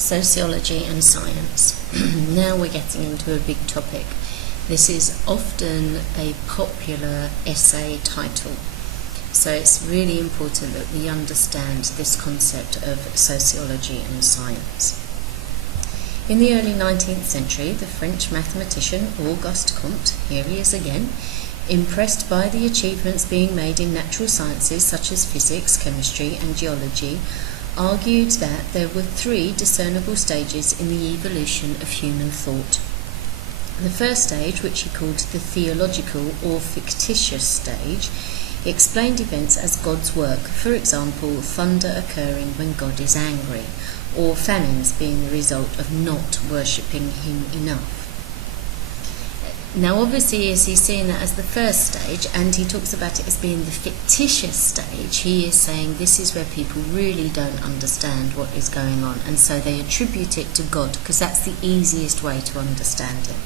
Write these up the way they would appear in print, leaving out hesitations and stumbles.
Sociology and science. Now we're getting into a big topic. This is often a popular essay title, so it's really important that we understand this concept of sociology and science. In the early 19th century, the French mathematician Auguste Comte, here he is again, impressed by the achievements being made in natural sciences such as physics, chemistry and geology, argued that there were three discernible stages in the evolution of human thought. The first stage, which he called the theological or fictitious stage, explained events as God's work, for example, thunder occurring when God is angry, or famines being the result of not worshipping him enough. Now obviously, as he's seeing that as the first stage, and he talks about it as being the fictitious stage, he is saying this is where people really don't understand what is going on, and so they attribute it to God, because that's the easiest way to understand it.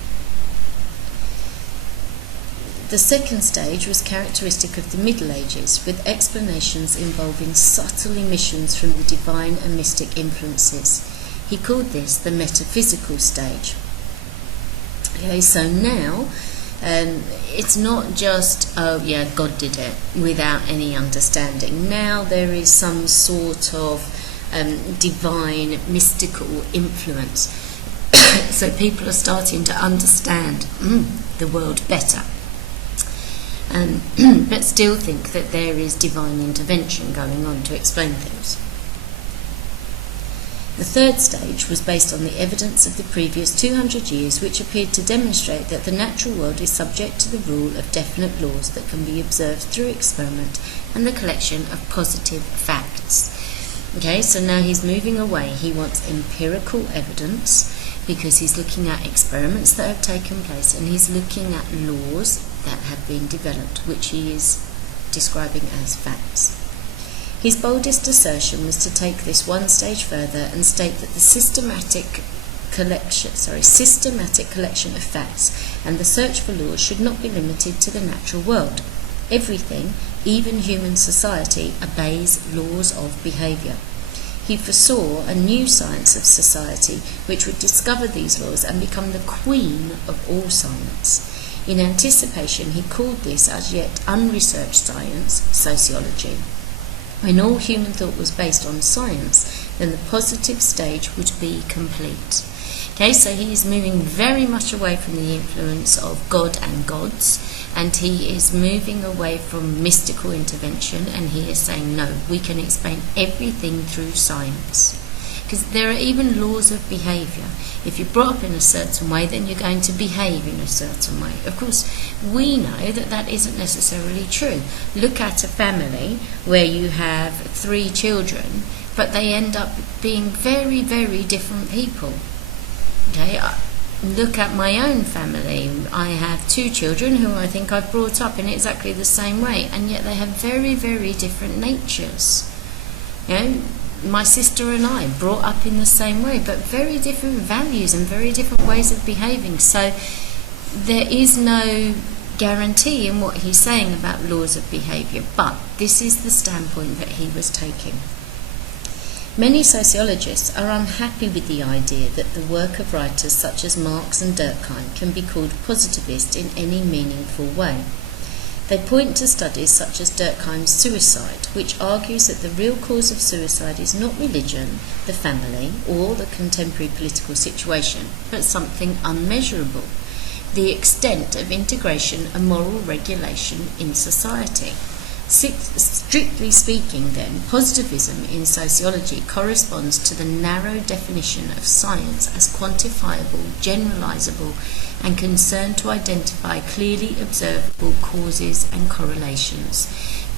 The second stage was characteristic of the Middle Ages, with explanations involving subtle emissions from the divine and mystic influences. He called this the metaphysical stage. Okay, so now it's not just, oh yeah, God did it, without any understanding. Now there is some sort of divine, mystical influence. So people are starting to understand the world better. But still think that there is divine intervention going on to explain things. The third stage was based on the evidence of the previous 200 years, which appeared to demonstrate that the natural world is subject to the rule of definite laws that can be observed through experiment and the collection of positive facts. Okay, so now he's moving away. He wants empirical evidence because he's looking at experiments that have taken place, and he's looking at laws that have been developed, which he is describing as facts. His boldest assertion was to take this one stage further and state that the systematic collection of facts and the search for laws should not be limited to the natural world. Everything, even human society, obeys laws of behaviour. He foresaw a new science of society which would discover these laws and become the queen of all science. In anticipation, he called this as yet unresearched science sociology. When all human thought was based on science, then the positive stage would be complete. Okay, so he is moving very much away from the influence of God and gods, and he is moving away from mystical intervention, and he is saying, no, we can explain everything through science. Because there are even laws of behaviour. If you're brought up in a certain way, then you're going to behave in a certain way. Of course, we know that that isn't necessarily true. Look at a family where you have 3 children, but they end up being very, very different people. Okay, look at my own family. I have 2 children who I think I've brought up in exactly the same way, and yet they have very, very different natures. You know, my sister and I brought up in the same way, but very different values and very different ways of behaving. So there is no guarantee in what he's saying about laws of behaviour, but this is the standpoint that he was taking. Many sociologists are unhappy with the idea that the work of writers such as Marx and Durkheim can be called positivist in any meaningful way. They point to studies such as Durkheim's Suicide, which argues that the real cause of suicide is not religion, the family, or the contemporary political situation, but something unmeasurable, the extent of integration and moral regulation in society. Strictly speaking, then, positivism in sociology corresponds to the narrow definition of science as quantifiable, generalisable, and concerned to identify clearly observable causes and correlations.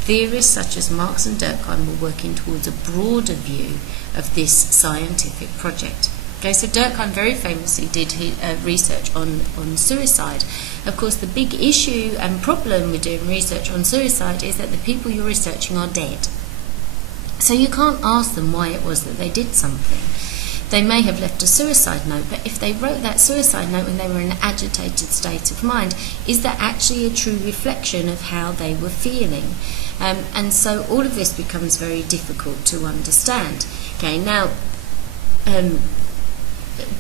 Theorists such as Marx and Durkheim were working towards a broader view of this scientific project. Okay, so Durkheim very famously did research on suicide. Of course, the big issue and problem with doing research on suicide is that the people you're researching are dead. So you can't ask them why it was that they did something. They may have left a suicide note, but if they wrote that suicide note when they were in an agitated state of mind, is that actually a true reflection of how they were feeling? And so all of this becomes very difficult to understand. Okay, now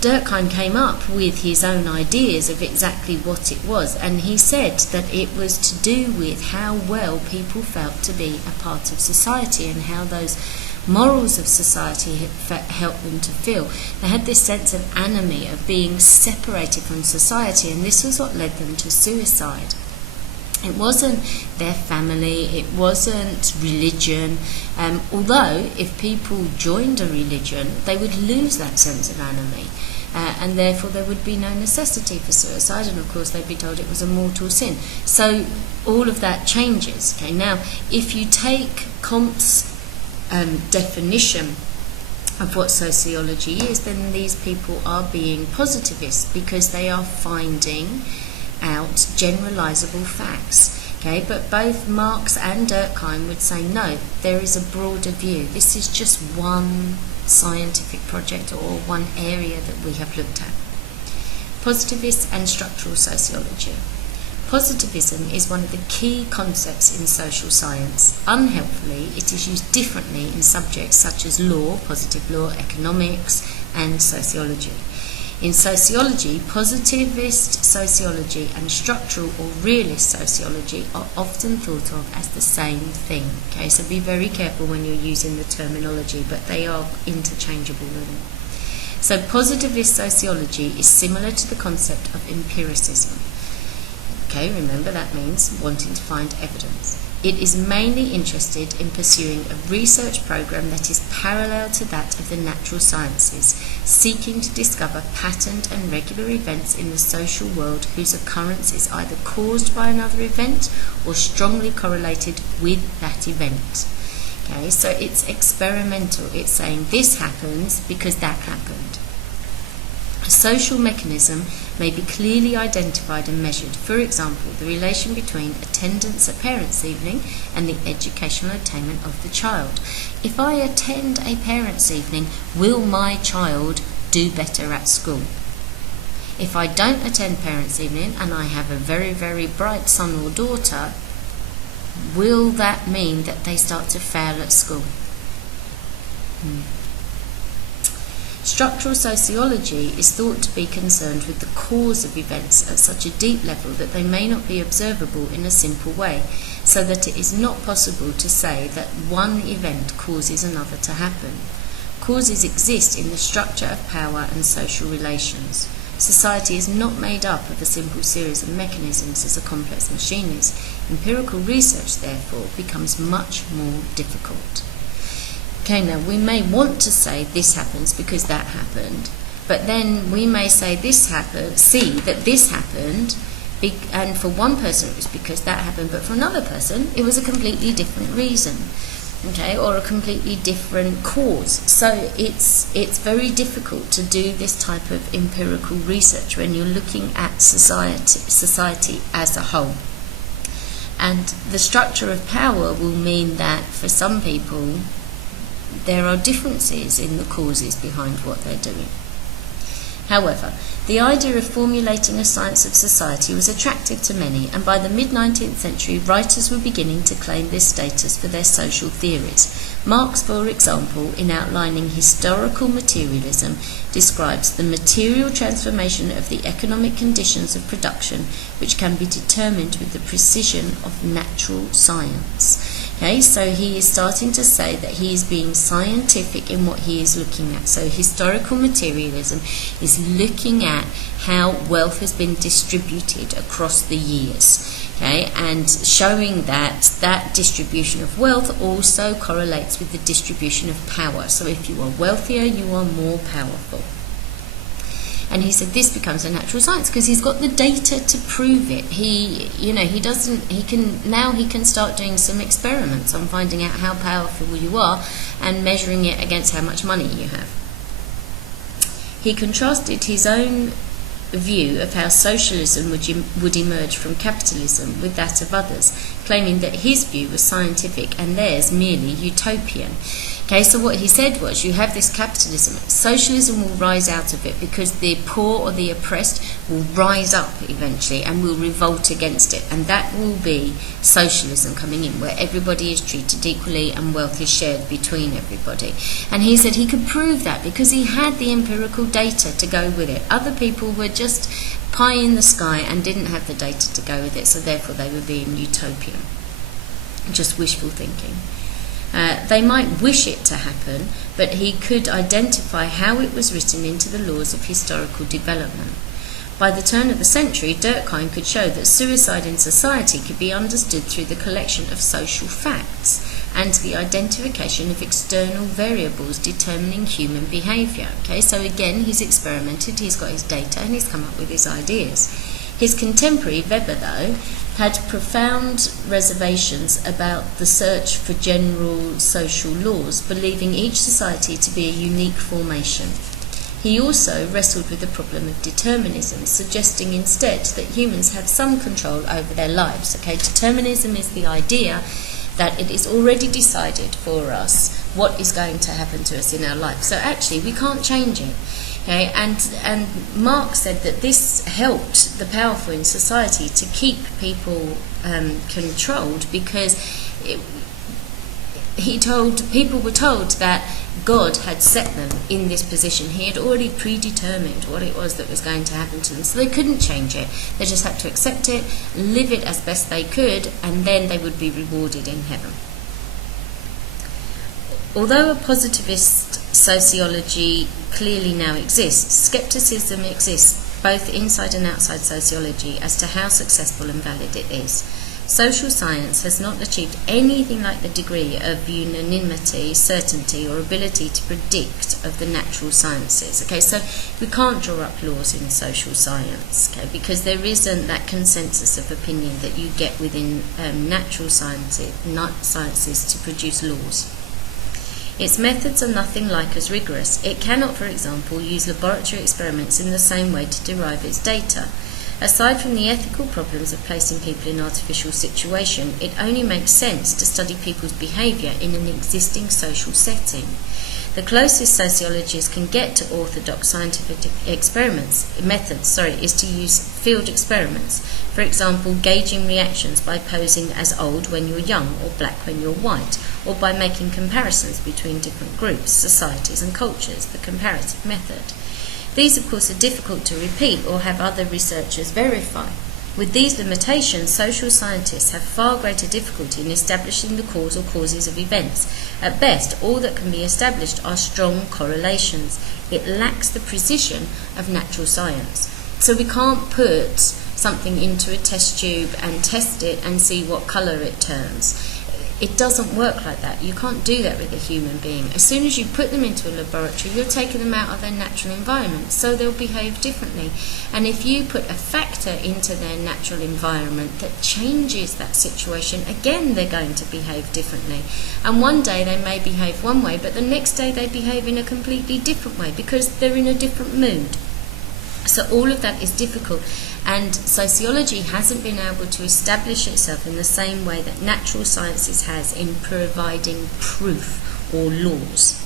Durkheim came up with his own ideas of exactly what it was, and he said that it was to do with how well people felt to be a part of society and how those morals of society helped them to feel. They had this sense of anomie, of being separated from society, and this was what led them to suicide. It wasn't their family, it wasn't religion, although if people joined a religion, they would lose that sense of anomie, and therefore there would be no necessity for suicide, and of course they'd be told it was a mortal sin. So all of that changes. Okay, now if you take Comte's definition of what sociology is, then these people are being positivists because they are finding out generalizable facts. Okay, but both Marx and Durkheim would say no, there is a broader view. This is just one scientific project or one area that we have looked at. Positivist and structural sociology. Positivism is one of the key concepts in social science. Unhelpfully, it is used differently in subjects such as law, positive law, economics, and sociology. In sociology, positivist sociology and structural or realist sociology are often thought of as the same thing. Okay, so be very careful when you're using the terminology, but they are interchangeable really. So positivist sociology is similar to the concept of empiricism. Okay, remember that means wanting to find evidence. It is mainly interested in pursuing a research program that is parallel to that of the natural sciences, seeking to discover patterned and regular events in the social world whose occurrence is either caused by another event or strongly correlated with that event. Okay, so it's experimental. It's saying this happens because that happened. A social mechanism may be clearly identified and measured. For example, the relation between attendance at parents' evening and the educational attainment of the child. If I attend a parents' evening, will my child do better at school? If I don't attend parents' evening and I have a very, very bright son or daughter, will that mean that they start to fail at school? Structural sociology is thought to be concerned with the cause of events at such a deep level that they may not be observable in a simple way, so that it is not possible to say that one event causes another to happen. Causes exist in the structure of power and social relations. Society is not made up of a simple series of mechanisms as a complex machine is. Empirical research, therefore, becomes much more difficult. Okay, now we may want to say this happens because that happened, but then we may say this happened, see that this happened, and for one person it was because that happened, but for another person it was a completely different reason, okay, or a completely different cause. So it's very difficult to do this type of empirical research when you're looking at society as a whole. And the structure of power will mean that for some people there are differences in the causes behind what they're doing. However, the idea of formulating a science of society was attractive to many, and by the mid-19th century, writers were beginning to claim this status for their social theories. Marx, for example, in outlining historical materialism, describes the material transformation of the economic conditions of production, which can be determined with the precision of natural science. Okay, so he is starting to say that he is being scientific in what he is looking at. So historical materialism is looking at how wealth has been distributed across the years, okay, and showing that that distribution of wealth also correlates with the distribution of power. So if you are wealthier, you are more powerful. And he said this becomes a natural science because he's got the data to prove it. He can start doing some experiments on finding out how powerful you are and measuring it against how much money you have. He contrasted his own view of how socialism would emerge from capitalism with that of others. claiming that his view was scientific and theirs merely utopian. Okay, so what he said was, you have this capitalism, socialism will rise out of it because the poor or the oppressed will rise up eventually and will revolt against it, and that will be socialism coming in, where everybody is treated equally and wealth is shared between everybody. And he said he could prove that because he had the empirical data to go with it. Other people were just pie in the sky and didn't have the data to go with it, so therefore they were being utopian. Just wishful thinking. They might wish it to happen, but he could identify how it was written into the laws of historical development. By the turn of the century, Durkheim could show that suicide in society could be understood through the collection of social facts and the identification of external variables determining human behaviour. Okay, so again, he's experimented, he's got his data, and he's come up with his ideas. His contemporary, Weber, though, had profound reservations about the search for general social laws, believing each society to be a unique formation. He also wrestled with the problem of determinism, suggesting instead that humans have some control over their lives. Okay, determinism is the idea that it is already decided for us what is going to happen to us in our life. So actually, we can't change it. Okay, and Marx said that this helped the powerful in society to keep people controlled, because people were told that God had set them in this position. He had already predetermined what it was that was going to happen to them, so they couldn't change it. They just had to accept it, live it as best they could, and then they would be rewarded in heaven. Although a positivist sociology clearly now exists, skepticism exists both inside and outside sociology as to how successful and valid it is. Social science has not achieved anything like the degree of unanimity, certainty, or ability to predict of the natural sciences. Okay, so we can't draw up laws in social science, okay, because there isn't that consensus of opinion that you get within natural sciences to produce laws. Its methods are nothing like as rigorous. It cannot, for example, use laboratory experiments in the same way to derive its data. Aside from the ethical problems of placing people in artificial situation, it only makes sense to study people's behaviour in an existing social setting. The closest sociologists can get to orthodox scientific methods is to use field experiments. For example, gauging reactions by posing as old when you're young or black when you're white, or by making comparisons between different groups, societies and cultures, the comparative method. These, of course, are difficult to repeat or have other researchers verify. With these limitations, social scientists have far greater difficulty in establishing the cause or causes of events. At best, all that can be established are strong correlations. It lacks the precision of natural science. So we can't put something into a test tube and test it and see what colour it turns. It doesn't work like that. You can't do that with a human being. As soon as you put them into a laboratory, you're taking them out of their natural environment, so they'll behave differently. And if you put a factor into their natural environment that changes that situation, again, they're going to behave differently. And one day they may behave one way, but the next day they behave in a completely different way because they're in a different mood. So all of that is difficult. And sociology hasn't been able to establish itself in the same way that natural sciences has in providing proof or laws.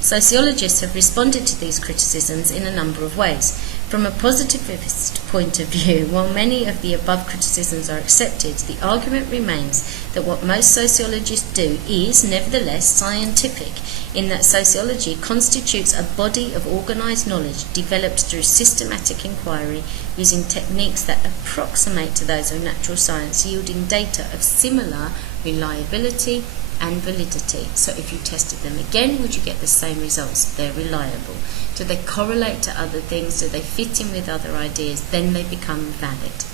Sociologists have responded to these criticisms in a number of ways. From a positivist point of view, while many of the above criticisms are accepted, the argument remains that what most sociologists do is, nevertheless, scientific, in that sociology constitutes a body of organised knowledge developed through systematic inquiry using techniques that approximate to those of natural science, yielding data of similar reliability and validity. So if you tested them again, would you get the same results? They're reliable. Do they correlate to other things? Do they fit in with other ideas? Then they become valid.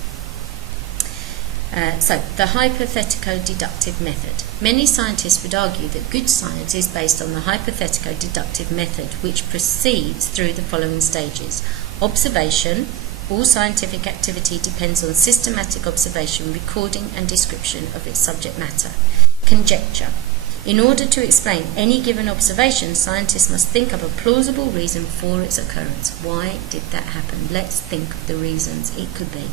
So, the hypothetical deductive method. Many scientists would argue that good science is based on the hypothetical deductive method, which proceeds through the following stages. Observation. All scientific activity depends on systematic observation, recording and description of its subject matter. Conjecture. In order to explain any given observation, scientists must think of a plausible reason for its occurrence. Why did that happen? Let's think of the reasons it could be.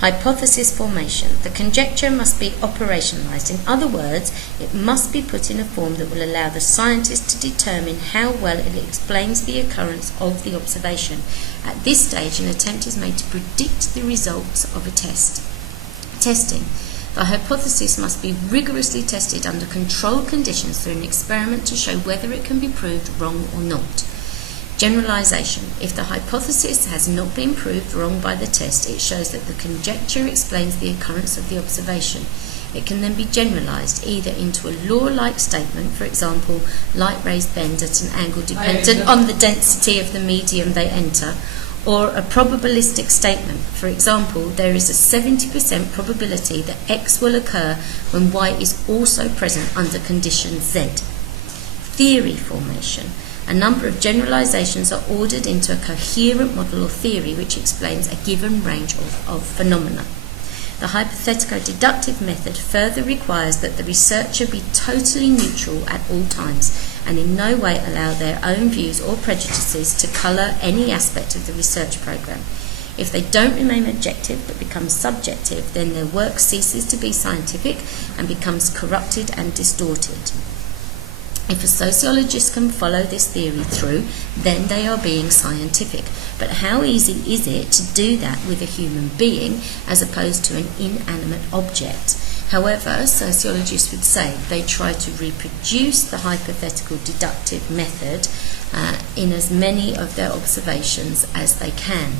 Hypothesis formation. The conjecture must be operationalized. In other words, it must be put in a form that will allow the scientist to determine how well it explains the occurrence of the observation. At this stage, an attempt is made to predict the results of a test. Testing. The hypothesis must be rigorously tested under controlled conditions through an experiment to show whether it can be proved wrong or not. Generalization. If the hypothesis has not been proved wrong by the test, it shows that the conjecture explains the occurrence of the observation. It can then be generalized either into a law-like statement, for example, light rays bend at an angle dependent on the density of the medium they enter, or a probabilistic statement. For example, there is a 70% probability that X will occur when Y is also present under condition Z. Theory formation. A number of generalizations are ordered into a coherent model or theory which explains a given range of phenomena. The hypothetical deductive method further requires that the researcher be totally neutral at all times and in no way allow their own views or prejudices to colour any aspect of the research program. If they don't remain objective but become subjective, then their work ceases to be scientific and becomes corrupted and distorted. If a sociologist can follow this theory through, then they are being scientific. But how easy is it to do that with a human being as opposed to an inanimate object? However, sociologists would say they try to reproduce the hypothetical deductive method in as many of their observations as they can.